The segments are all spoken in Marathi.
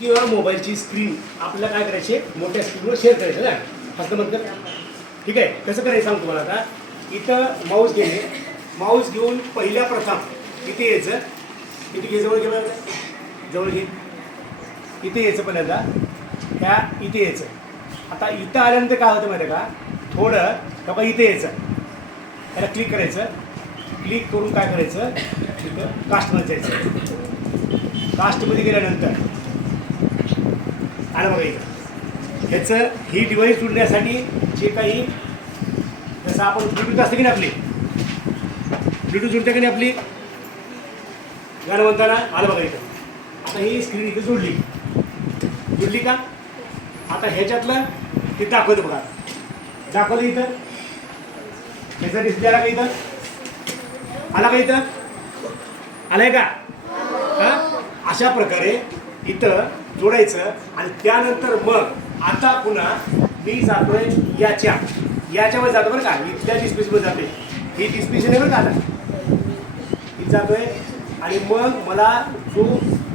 किंवा मोबाईलची स्क्रीन आपल्याला काय करायची मोठ्या स्क्रीनवर शेअर करायचं ना? हस्तमंत म्हणतं ठीक आहे? कसं करायचं सांगतो तुम्हाला आता. इथं माऊस घेणे माऊस घेऊन पहिल्या प्रथम इथे यायचं. इथे घे जवळ घे जवळ घे. इथे यायचं पहिल्यांदा ह्या इथे यायचं. आता इथं आल्यानंतर काय होतं माहिती आहे का? थोडं बाबा इथे यायचं. त्याला क्लिक करायचं. क्लिक करून काय करायचं? इथं कास्टमध्ये जायचं. कास्टमध्ये गेल्यानंतर आलं बघा इथं ह्याचं ही डिव्हाइस जुडण्यासाठी जे काही जसं आपण ब्लूटूथ असते की नाही आपली? ब्लूटूथ जुडते की नाही आपली? गाणं म्हणताना आलं बघा इथं आता ही स्क्रीन इथं जोडली. जुडली का? आता ह्याच्यातलं ते दाखवतं बघा. दाखवलं इथं? ह्याचा डिस्प्ले आला का इथं? आला का इथं? आलाय का? हा? अशा प्रकारे इथं जोडायचं आणि त्यानंतर मग आता पुन्हा मी जातोय याच्या. याच्यामध्ये जातो बरं का? इथल्या डिस्प्लेसमध्ये जाते. ही डिस्प्लेशन आहे बरं का आता? ही जातोय. आणि मग मला जो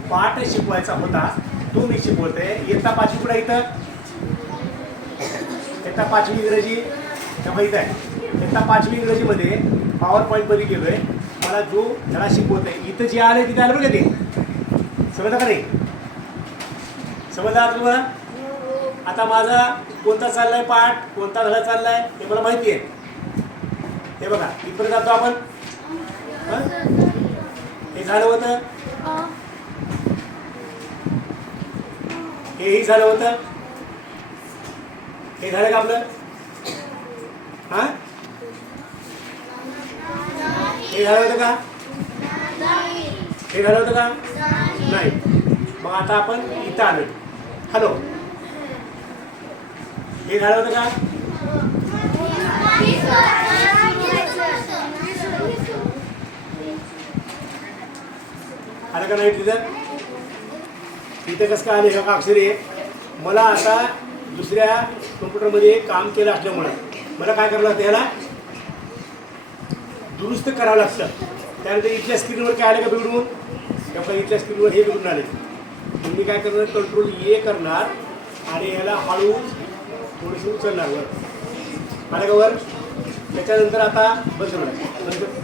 पाठ शिकवायचा होता तो मी शिकवतोय. इयत्ता पाचवी कुठं इथं? इयत्ता पाचवी इंग्रजी. माहीत आहे. इयत्ता पाचवी इंग्रजीमध्ये पॉवर पॉईंटमध्ये गेलोय. मला जो धडा शिकवत आहे इथं जे आलं तिथे आलं बरं का ते? समजा का नाही? समजलं आता तुम्हाला? आता माझा कोणता चाललाय पाठ कोणता धडा चाललाय हे मला माहिती आहे. हे बघा इकडे जातो आपण? हे? झालं होतं? हेही झालं होतं? हे झालं का आपलं? हा? हे झालं होतं का? हे झालं होतं का? नाही. मग आता आपण इथं आलो हॅलो. हे झालं होतं का? आलं का नाही तिथं तिथं कसं काय आलं हे बघा मला आता दुसऱ्या कम्प्युटरमध्ये काम केलं असल्यामुळं. मला काय करावं लागतं ह्याला दुरुस्त करावं लागतं. त्यानंतर इथल्या स्क्रीनवर काय आलं का बिघडून तेव्हा इथल्या स्क्रीनवर हे बिघडून आले. तुम्ही काय करणार कंट्रोल ए करणार आणि ह्याला हळू थोडीशी उचलणार वर. आलं का वर त्याच्यानंतर आता बसवणार